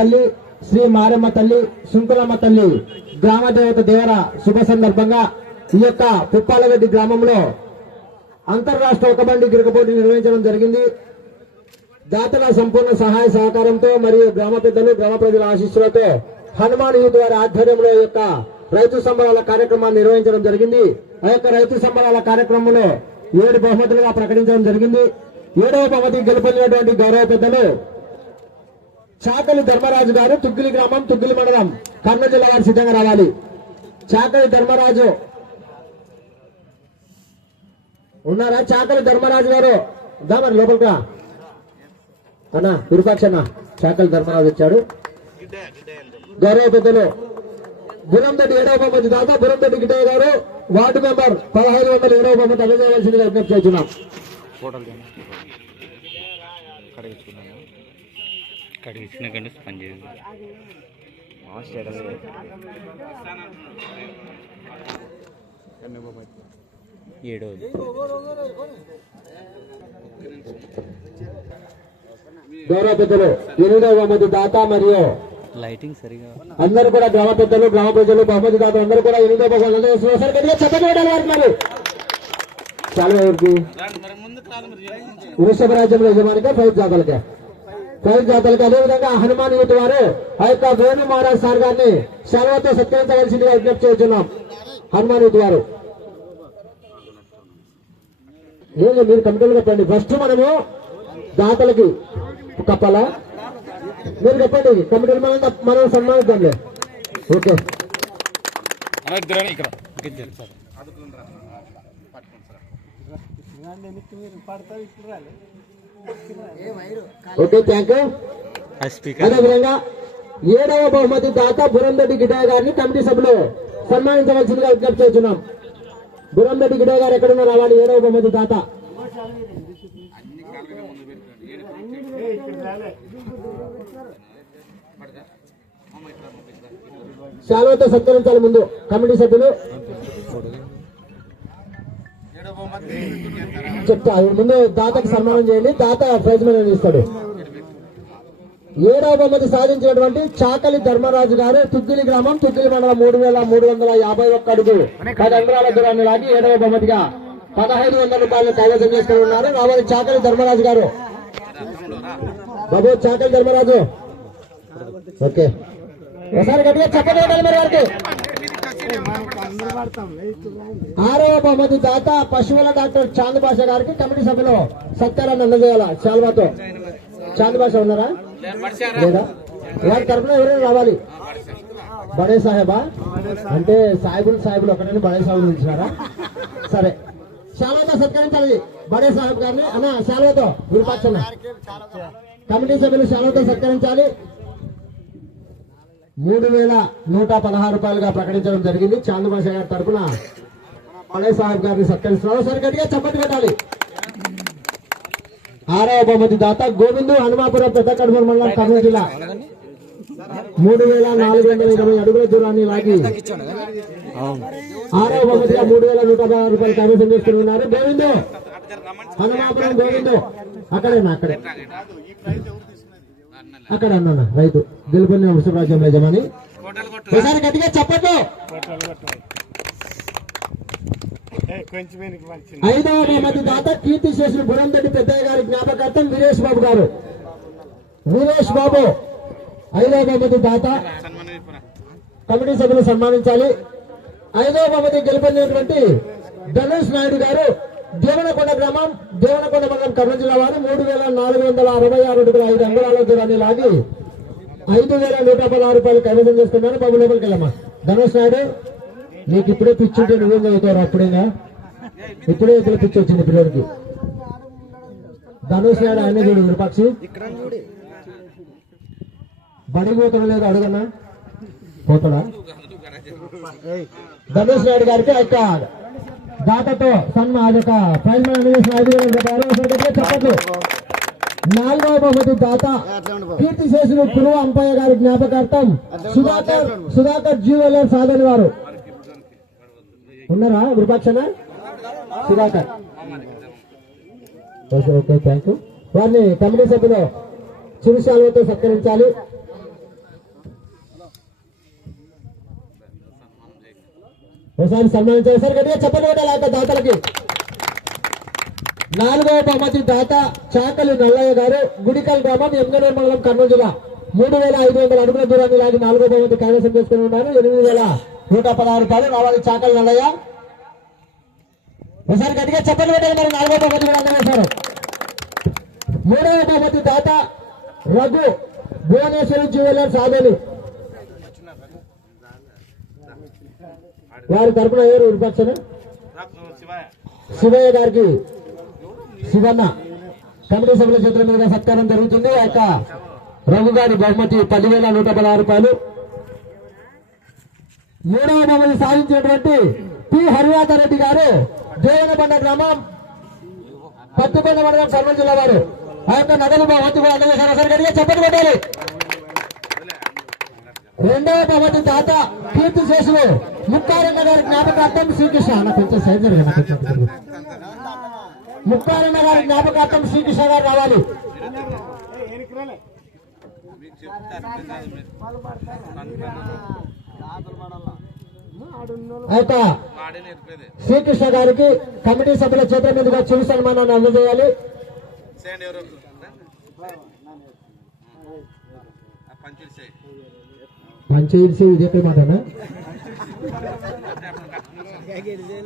తల్లి శ్రీ మారమ్మ తల్లి శుంకులమ్మ తల్లి గ్రామ దేవత దేవర శుభ సందర్భంగా ఈ యొక్క పుప్పాలగడ్డి గ్రామంలో అంతర్రాష్ట్ర ఒక బండి గిరక పోటీ నిర్వహించడం జరిగింది. దాతల సంపూర్ణ సహాయ సహకారంతో మరియు గ్రామ పెద్దలు గ్రామ ప్రజల ఆశీస్సులతో హనుమాన్ యూత్ వారి ఆధ్వర్యంలో ఈ యొక్క రైతు సంబరాల కార్యక్రమాన్ని నిర్వహించడం జరిగింది. ఆ యొక్క రైతు సంబరాల కార్యక్రమంలో 7 బహుమతులుగా ప్రకటించడం జరిగింది. 7వ బహుమతి గెలుపొందినటువంటి గౌరవ పెద్దలు చాకలి ధర్మరాజు గారు, తుగ్గిలి గ్రామం, తుగ్గిలి మండలం, కర్నూలు జిల్లా వారు సిద్ధంగా రావాలి. చాకలి ధర్మరాజు ఉన్నారా? చాకలి ధర్మరాజు గారు దామని లోపలికి రా అన్నా. విరూపాక్ష అన్న, చాకలి ధర్మరాజు వచ్చాడు. గౌరవ పెద్దలు బురందటి 7వ బహుమతి దాత బురందటి గిట్టయ్య గారు, వార్డు మెంబర్ 1507వ బహుమతి అందజేయవలసిందిగా విజ్ఞప్తి చేస్తున్నాం. గౌరవ పెద్దలు 8వ బహుమతి దాత మరియు లైటింగ్ సరిగా అందరూ కూడా గ్రామ పెద్దలు గ్రామ ప్రజలు బహుమతి దాత అందరూ కూడా 8వ బహుమతి చెప్పబడాలి. చాలా ఎవరికి వృషభ రాజ్యంలో యజమానిగా 5 జాతలకే 5 జాతలకి. అదేవిధంగా హనుమాన్ యూత్ వారు ఆ యొక్క వేణు మహారాజ్ సార్ గారిని సెలవుతో సత్కరించవలసిందిగా విజ్ఞప్తి చేస్తున్నాం. హనుమాన్ యూత్ వారు ఏమి మీరు కమిటీలు చెప్పండి. ఫస్ట్ మనము దాతలకి కప్పాలా? మీరు చెప్పండి. కమిటీలు మనం సన్మానిద్దాంలే. ఓకే. Okay, thank you. అదేవిధంగా 7వ బహుమతి దాత బురందటి గిట్టయ్య గారిని కమిటీ సభ్యులు సన్మానించవలసిందిగా విజ్ఞప్తి చేస్తున్నాం. బురందటి గిట్టయ్య గారు ఎక్కడున్నా రావాలి. 7వ బహుమతి దాత శాలువతో సత్కరించాలి. ముందు కమిటీ సభ్యులు చెప్తా, ముందు దాతకు సన్మానం చేయండి. దాత ప్రైజ్ మనీ ఇస్తాడు. 7వ బహుమతి సాధించినటువంటి చాకలి ధర్మరాజు గారు, తుగ్గిలి గ్రామం, తుగ్గిలి మండలం, 3351 అడుగు 10 అంగుళాల దూరాన్ని లాగి 7వ బహుమతిగా 1500 రూపాయలు కైవసం చేసుకుని ఉన్నారు. రావాలి చాకలి ధర్మరాజు గారు. బాబు చాకలి ధర్మరాజు. ఓకే, ఒకసారి గట్టిగా చెప్పగలగాలి మరి వారికి. 6వ బహుమతి దాత పశువుల డాక్టర్ చాంద్ భాష గారికి కమిటీ సభ్యులు సత్కారాన్ని అందజేయాల. శాల్వాతో చాంద్ భాష ఉన్నారా లేదా? వారి తరఫున ఎవరైనా రావాలి. బడే సాహెబా అంటే సాహిబులు ఒకటే బడే సాహిబులు ఇచ్చినారా? సరే, శాల్వాతో సత్కరించాలి బడే సాహెబ్ గారిని. అన్న శాల్వాతో విరూపాక్ష కమిటీ సభ్యులు శాల్వాతో సత్కరించాలి. 3116 రూపాయలుగా ప్రకటించడం జరిగింది. చాంద్ భాష గారి తరఫున బడే సాహెబ్ గారిని సత్కరిస్తున్నారు. సరి గట్టిగా చప్పటి పెట్టాలి. 6వ బహుమతి దాత గోవిందు, హనుమాపురం, పెద్ద కడుమూరు మండలం, కర్నూలు జిల్లా, 3420 అడుగుల దూరాన్ని లాగి 6వ బహుమతిగా 3116 రూపాయలు కైవసం చేసుకుని ఉన్నారు. గోవిందు, హనుమాపురం గోవిందు. అక్కడేనా? అక్కడ అన్న రైతు గెలుపొందిన వృషభ రాజ్యం యజమాని. ఒకసారి గట్టిగా చెప్పట్టు. 5వ బహుమతి దాత కీర్తి శేషులు బురందటి పెద్దయ్య గారి జ్ఞాపకార్థం వీరేష్ బాబు గారు. వీరేష్ బాబు 5వ బహుమతి దాత. కమిటీ సభ్యులు సన్మానించాలి. 5వ బహుమతి గెలుపొందినటువంటి ధనుష్ నాయుడు గారు, దేవనకొండ గ్రామం, దేవనకొండ మండలం, కర్నూలు జిల్లా వారు, 3466 అడుగుల 5 అంగుళాల దూరాన్ని లాగి 5116 రూపాయలు కైవసం చేస్తున్నారు. బాబు లోపలికి వెళ్ళమ్మా. ధనుష్ నాయుడు, నీకు ఇప్పుడే పిచ్చుంటే నువ్వేం చదువుతావు? అప్పుడేగా ఇప్పుడే ఇక్కడ పిచ్చి వచ్చింది పిల్లలకి. ధనుష్ నాయుడు ఆయన చూడు విరూపాక్షి బడిపోతాడు లేదు అడుగన్నా పోతాడా? ధనుష్ నాయుడు గారికి యొక్క దాతతో అదొక ప్రైజ్ మనీ చెప్పట్లు. 4వ బహుమతి దాత కీర్తి శేషులు పురువ అంపయ్య గారి జ్ఞాపకార్థం సుధాకర్ జ్యువెలర్ సాధన వారు ఉన్నారా? విరూపాక్షణ సుధాకర్. Okay, thank you. వారిని కమిటీ సభ్యులు చిరుశాలతో సత్కరించాలి. ఒకసారి సన్మానించారు సార్. గట్టిగా చెప్పండి దాతలకి. 4వ బహుమతి దాత చాకలి నల్లయ్య గారు, గుడికల్ గ్రామం, ఎంగనూరు మండలం, కర్నూలు జిల్లా. 3500 అడుగుల దూరాన్ని లాగి 4వ బహుమతి కైవసం చేసుకుని ఉన్నారు. 8116 రూపాయలు. రావాలి చాకలి నల్లయ్య. ఒకసారి గట్టిగా చెప్పండి మరి 4వ బహుమతి కూడా అందజేశారు. 3వ బహుమతి దాత రఘు, భువనేశ్వరి జ్యువెలర్స్ ఆదోని. వారి తరఫున ఎవరు విపక్షణ శివయ్య గారికి శివన్న కమిటీ సభ్యుల చేతుల మీదుగా సత్కారం జరుగుతుంది. ఆ యొక్క రఘు గారి బహుమతి 10,116 రూపాయలు. 3వ బహుమతి సాధించినటువంటి పి హరినాథ రెడ్డి గారు, దేవనబండ గ్రామం, పత్తికొండ మండలం, కర్నూలు జిల్లా వారు. ఆ యొక్క నగదు బహుమతి కూడా అందజేశారు. చెప్పండి పెట్టాలి. 2వ బహుమతి దాత కీర్తి శేషులు, ముక్కారన్న గారి జ్ఞాపకార్థం శ్రీకృష్ణ. ముక్కారన్న గారి జ్ఞాపకార్థం శ్రీకృష్ణ గారు రావాలి. అయితే శ్రీకృష్ణ గారికి కమిటీ సభ్యుల చేతుల మీదుగా చిరు సన్మానాన్ని అందజేయాలి. పంచేసి ఇది ఎక్కడ మాటనా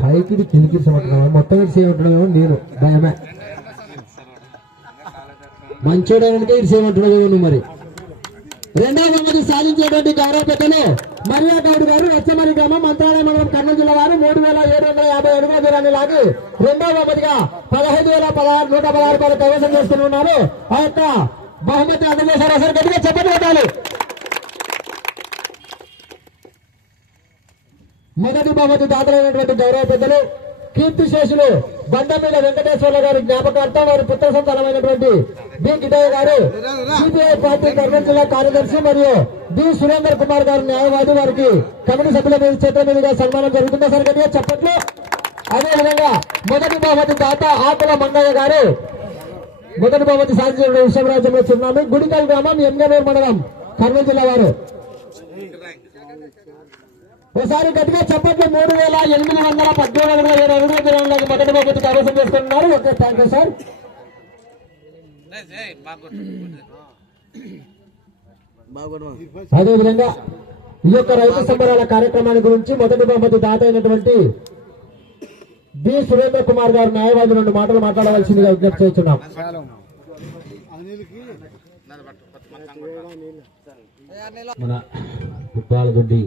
పైకి కిందికి మొత్తం చేయమంటున్నామేమో నేను భయమే. మంచోడానికి ఇది చేయమంటున్నావు నువ్వు. మరి 2వ బహుమతి సాధించేటువంటి గౌరవ పెద్దలు మరియా గౌడ్ గారు, వచ్చమరి గ్రామం, మంత్రాలయ మండలం, కర్నూలు జిల్లా వారు. 3750 అడుగుల దూరాన్ని లాగి 2వ బహుమతిగా 15,116 రూపాయలు కైవసం చేసుకుని ఉన్నారు. ఆ యొక్క బహుమతి అందజేశారు. అసలు గట్టిగా చెప్పండి పెట్టాలి. మొదటి బహుమతి దాతలైనటువంటి గౌరవ పెద్దలు కీర్తిశేషులు బండమీద వెంకటేశ్వర్ల గారి జ్ఞాపకార్థం వారి పుత్ర సంతానమైనటువంటి బి గిడ్డయ్య గారు, సిపిఐ పార్టీ కర్నూలు జిల్లా కార్యదర్శి, మరియు బి సురేందర్ కుమార్ గారు న్యాయవాది. వారికి కమిటీ సభ్యుల చేతుల మీదుగా సన్మానం జరుగుతుందా సార్? గట్టిగా చెప్పట్లు. అదేవిధంగా మొదటి బహుమతి దాత ఆకుల మంగయ్య గారు, మొదటి బహుమతి సాధించిన విశ్వరాజ్యంలో చిరునామి, గుడికల్ గ్రామం, ఎంగనూరు మండలం, కర్నూలు జిల్లా వారు. ఒకసారి గట్టిగా చెప్పట్లు. 3,817 అడుగుల దూరంలో మొదటి బహుమతి కైవసం చేసుకుంటున్నారు. Okay, thank you sir. అదేవిధంగా ఈ యొక్క రైతు సంబరాల కార్యక్రమాన్ని గురించి మొదటి బహుమతి దాత అయినటువంటి బి సురేంద్ర కుమార్ గారు న్యాయవాది 2 మాటలు మాట్లాడవలసిందిగా విజ్ఞప్తి చేస్తున్నాం. మన పుప్పాలదొడ్డి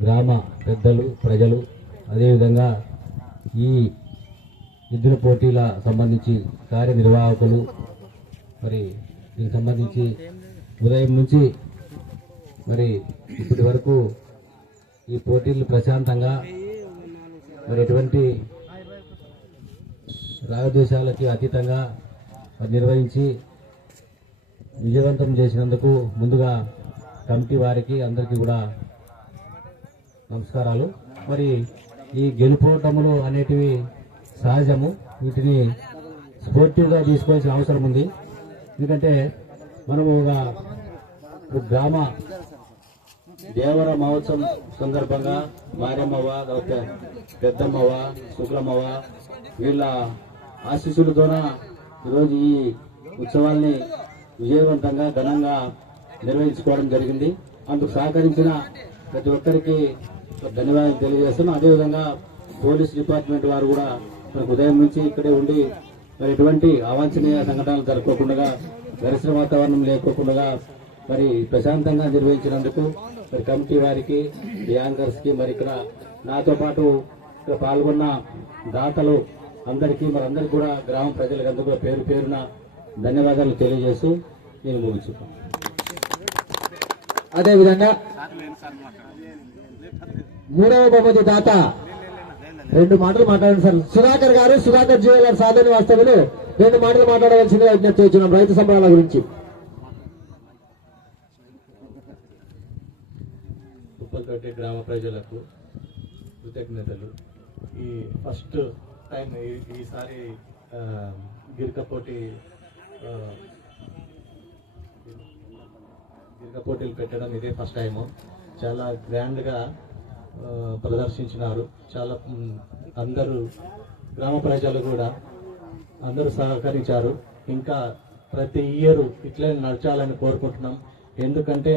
గ్రామ పెద్దలు, ప్రజలు, అదేవిధంగా ఈ ఎద్దుల పోటీల సంబంధించి కార్యనిర్వాహకులు, మరి దీనికి సంబంధించి ఉదయం నుంచి మరి ఇప్పటి వరకు ఈ పోటీలు ప్రశాంతంగా, మరి ఎటువంటి రాగద్వేషాలకి అతీతంగా నిర్వహించి విజయవంతం చేసినందుకు ముందుగా కమిటీ వారికి అందరికీ కూడా నమస్కారాలు. మరి ఈ గెలుపోటములు అనేటివి సహజము, వీటిని స్పోర్టివ్గా తీసుకోవాల్సిన అవసరం ఉంది. ఎందుకంటే మనము ఒక గ్రామ దేవర మహోత్సవం సందర్భంగా మారెమ్మవ్వ, పెద్దమ్మవ్వ, శుక్రమ్మవ్వ వీళ్ళ ఆశీస్సులతోన ఈరోజు ఈ ఉత్సవాల్ని విజయవంతంగా ఘనంగా నిర్వహించుకోవడం జరిగింది. అందుకు సహకరించిన ప్రతి ఒక్కరికి ధన్యవాదాలు తెలియజేస్తున్నాం. అదేవిధంగా పోలీస్ డిపార్ట్మెంట్ వారు కూడా మనకు ఉదయం నుంచి ఇక్కడే ఉండి మరి ఎటువంటి అవాంఛనీయ సంఘటనలు జరగకుండా, ఘర్షణ వాతావరణం లేకోకుండా మరి ప్రశాంతంగా నిర్వహించినందుకు మరి కమిటీ వారికి, యాంకర్స్ కి, మరి ఇక్కడ నాతో పాటు ఇక్కడ పాల్గొన్న దాతలు అందరికీ, మరి అందరికీ కూడా గ్రామ ప్రజలకు అందరూ కూడా పేరు పేరున ధన్యవాదాలు తెలియజేస్తూ నేను ముగించుకున్నాను. అదేవిధంగా 3వ బహుమతి దాత 2 మాటలు మాట్లాడండి సార్. సుధాకర్ గారు, సుధాకర్ జ్యువెలర్స్ ఆదోని వాస్తవులు 2 మాటలు మాట్లాడవలసిందిగా విజ్ఞప్తి చేస్తున్నాం రైతు సంబరాల గురించి. ఉప్పల్తోటి గ్రామ ప్రజలకు కృతజ్ఞతలు. ఈ ఫస్ట్ టైం ఈసారి గిరిక పోటీలు పెట్టడం ఇదే ఫస్ట్ టైము. చాలా గ్రాండ్గా ప్రదర్శించినారు. చాలా అందరూ గ్రామ ప్రజలు కూడా అందరూ సహకరించారు. ఇంకా ప్రతి ఇయర్ ఇట్లే నడచాలని కోరుకుంటున్నాం. ఎందుకంటే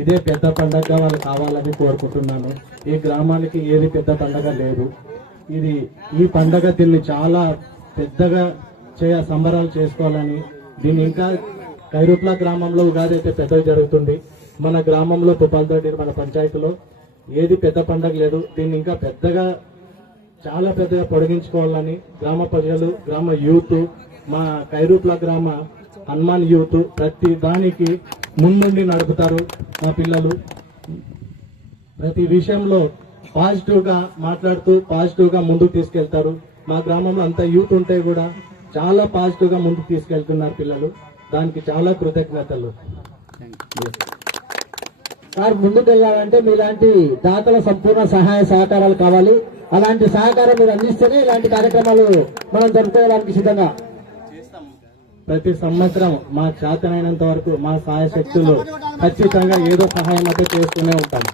ఇదే పెద్ద పండగ వాళ్ళు కావాలని కోరుకుంటున్నాను. ఈ గ్రామానికి ఏది పెద్ద పండగ లేదు. ఈ పండగ దీన్ని చాలా పెద్దగా సంబరాలు చేసుకోవాలని, దీన్ని ఇంకా కైరుప్ల గ్రామంలో ఉగాది అయితే పెద్దగా జరుగుతుంది. మన గ్రామంలో తుపాలతోటి మన పంచాయతీలో ఏది పెద్ద పండగ లేదు. దీన్ని ఇంకా పెద్దగా చాలా పెద్దగా పొడిగించుకోవాలని గ్రామ ప్రజలు, గ్రామ యూత్, మా కైరుప్ల గ్రామ హనుమాన్ యూత్ ప్రతి దానికి ముందుండి నడుపుతారు. మా పిల్లలు ప్రతి విషయంలో పాజిటివ్ గా మాట్లాడుతూ పాజిటివ్ గా ముందుకు తీసుకెళ్తారు. మా గ్రామంలో అంత యూత్ ఉంటే కూడా చాలా పాజిటివ్ గా ముందుకు తీసుకెళ్తున్నారు పిల్లలు. దానికి చాలా కృతజ్ఞతలు. సార్, ముందుకు వెళ్ళాలంటే మీలాంటి దాతల సంపూర్ణ సహాయ సహకారాలు కావాలి. అలాంటి సహకారం మీరు అందిస్తేనే ఇలాంటి కార్యక్రమాలు మనం జరుపుకోవడానికి సిద్ధంగా. ప్రతి సంవత్సరం మా చేతనైనంత వరకు మా సహాయ శక్తులు ఖచ్చితంగా ఏదో సహాయం అయితే చేస్తూనే ఉంటాం.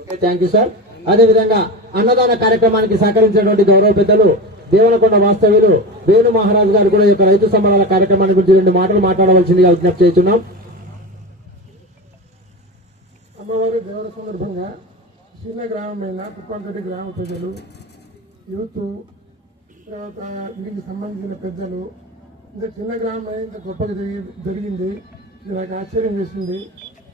Okay, thank you sir. అదేవిధంగా అన్నదాన కార్యక్రమానికి సహకరించినటువంటి గౌరవ పెద్దలు దేవనకొండ వాస్తవ్యులు వేణు మహారాజు గారు కూడా ఈ యొక్క రైతు సంబరాల కార్యక్రమాన్ని గురించి 2 మాటలు మాట్లాడవలసిందిగా విజ్ఞప్తి చేస్తున్నాం. అమ్మవారి దేవర సందర్భంగా చిన్న గ్రామమైన కుప్పంతటి గ్రామ ప్రజలు, యూత్, తర్వాత ఇంటికి సంబంధించిన పెద్దలు, ఇంత చిన్న గ్రామం ఇంత గొప్పగా జరిగింది. ఇది నాకు ఆశ్చర్యం వేసింది.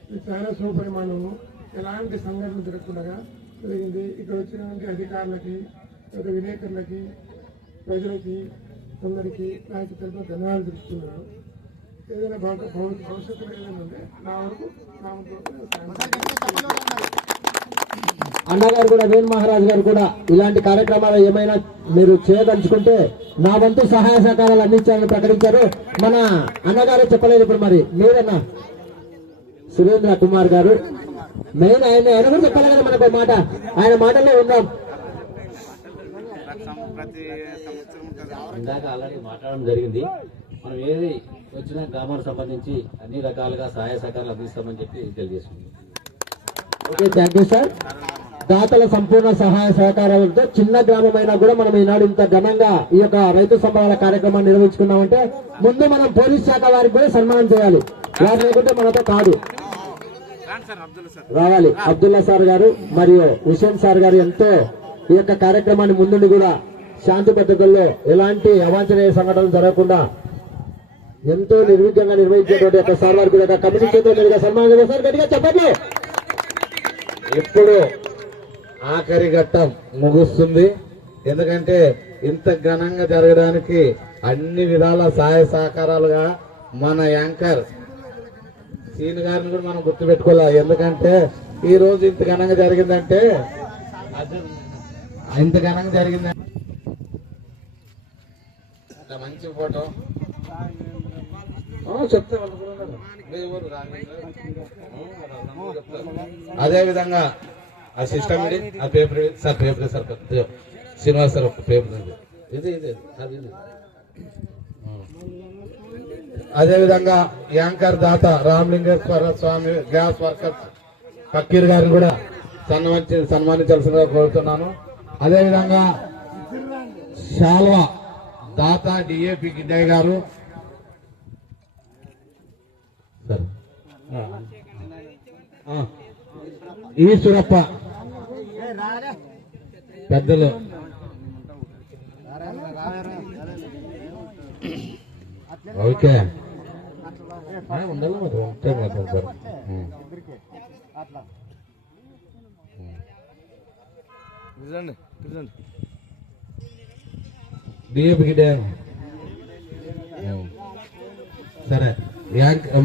ఇది చాలా శుభపరిమాణము. ఎలాంటి సంఘటనలు జరగకుండా జరిగింది. ఇక్కడ వచ్చినటువంటి అధికారులకి, లేదా విలేకరులకి, ప్రజలకి, అందరికీ నాకు తెలుపు ధన్యవాదాలు తెలుపుతున్నాను. ఏదైనా భవిష్యత్తులో ఏదైనా ఉంటే నా వరకు అన్నగారు కూడా వేణు మహారాజు గారు కూడా ఇలాంటి కార్యక్రమాలు ఏమైనా మీరు చేయదలుచుకుంటే నా వంతు సహాయ సహకారాలు అందించాలని ప్రకటించారు. మన అన్నగారు చెప్పలేదు. ఇప్పుడు మరి మీరన్నా సురేంద్ర కుమార్ గారు మెయిన్ ఆయన కూడా చెప్పాలి కదా మనకు మాట. ఆయన మాటల్లో ఉందాం. ఇందాక ఆల్రెడీ మాట్లాడడం జరిగింది. మనం ఏది వచ్చినా గ్రామానికి సంబంధించి అన్ని రకాలుగా సహాయ సహకారాలు అందిస్తామని చెప్పి తెలియజేస్తుంది. Okay, thank you sir. దాతల సంపూర్ణ సహాయ సహకారాలతో చిన్న గ్రామమైనా కూడా మనం ఈనాడు ఇంత ఘనంగా ఈ యొక్క రైతు సంబరాల కార్యక్రమాన్ని నిర్వహించుకున్నామంటే ముందు మనం పోలీస్ శాఖ వారికి కూడా సన్మానం చేయాలి. వారు లేకుంటే మనతో కాదు. రావాలి అబ్దుల్లా సార్ గారు మరియు హుసేన్ సార్ గారు ఎంతో ఈ యొక్క కార్యక్రమాన్ని ముందుండి కూడా శాంతి భద్రతల్లో ఎలాంటి అవాంఛనీయ సంఘటనలు జరగకుండా ఎంతో నిర్విఘ్నంగా నిర్వహించేటువంటి యొక్క సార్ వారికి కూడా కమిటీ చేతో మీరుగా సన్మానం చేస్తారు. సార్ గట్టిగా చెప్పండి. ఇప్పుడు ఆఖరి ఘట్టం ముగుస్తుంది. ఎందుకంటే ఇంత ఘనంగా జరగడానికి అన్ని విధాల సహాయ సహకారాలుగా మన యాంకర్ సీన్ గారిని కూడా మనం గుర్తుపెట్టుకోవాలి. ఎందుకంటే ఈ రోజు ఇంత ఘనంగా జరిగిందంటే మంచి ఫోటో చెప్తే అదే విధంగా ఆ సిస్టమ్ ఆ పేపర్ సార్ శ్రీనివాస్ సార్ ఒక పేపర్ ఇది అదే విధంగా యాంకర్ దాత రామలింగేశ్వర స్వామి గ్యాస్ వర్కర్స్ ఫకీర్ గారిని కూడా సన్మానించాల్సిందిగా కోరుతున్నాను. అదే విధంగా శాల్వా దాత డిఏపి గిడ్డయ్య గారు, ఈశ్వరప్ప పెద్దలు, ఓకే ఉండాలి మరి ఉంటే మాట్లాడతారు. డిఏపి గిడ్డయ్య సరే.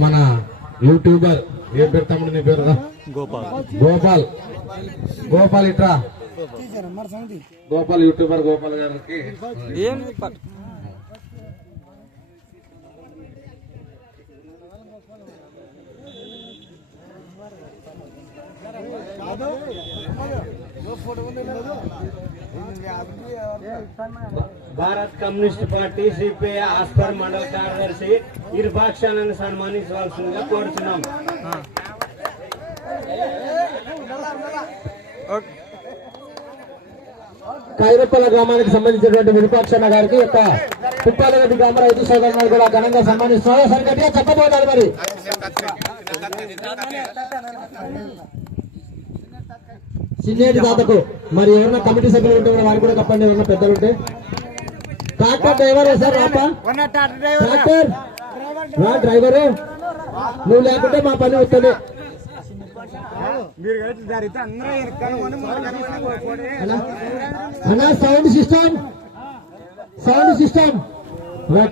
మన యూట్యూబర్ ఏం పేరు తమ్ముడు నీ పేరు? గోపాల్ ఇట్రా. గోపాల్ యూట్యూబర్ గోపాల్ గారికి Bharat communist party CPI as per మండల కార్యదర్శి ఇరుపాక్షాలను సన్మానించవలసిందిగా కోరుతున్నాం. కైరప్పల గ్రామానికి సంబంధించినటువంటి విరూపాక్షన్న గారికి యొక్క పుప్పాలగడ్డి గ్రామ రైతు సోదరులు కూడా ఘనంగా సన్మానిస్తున్నారు. సరి గట్టిగా చెప్పబోతారు. మరి సిన్నేటి దాతకు మరి ఎవరైనా కమిటీ సభ్యులు ఉంటే కూడా వారు కూడా తప్పండి. ఎవరైనా పెద్దలు ఉంటే ట్రాక్టర్ డ్రైవర్ సార్ రాపా ట్రాక్టర్ రా డ్రైవరు నువ్వు లేకుంటే మా పని వస్తుంది. అన్నా సౌండ్ సిస్టమ్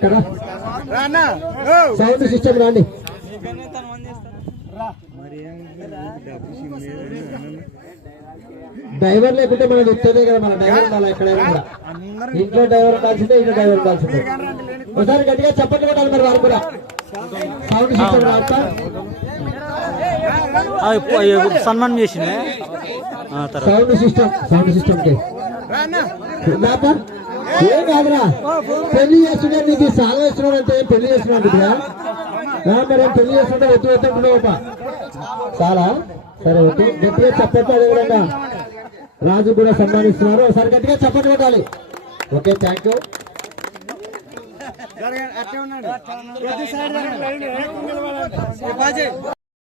కదా సౌండ్ సిస్టమ్ రాండి. డ్రైవర్ లేకుంటే మనకు వచ్చేదే కదా. మన డ్రైవర్ ఉండాలి ఎక్కడైనా కూడా. ఇంట్లో డ్రైవర్ ఉండాల్సిందే, ఇంట్లో డ్రైవర్ ఉండాల్సిందే. ఒకసారి గట్టిగా చప్పట్లు కొట్టాలి మరి వారు కూడా. సౌండ్ సిస్టమ్ రాస్తా సన్మానం చేసిన సౌండ్ సిస్టమ్ కి ఏం కాదురా. పెళ్లి చేస్తున్నా నీకు సాగా ఇస్తున్నాడు అంటే పెళ్లి చేస్తున్నాడు కదా. మరి పెళ్లి చేస్తుంటే వద్దు చాలా సరే ఓకే. గట్టిగా చప్పట్లు అదే విధంగా రాజు కూడా సన్మానిస్తున్నారు. ఒకసారి గట్టిగా చప్పట్లు కొట్టాలి. Okay thank you.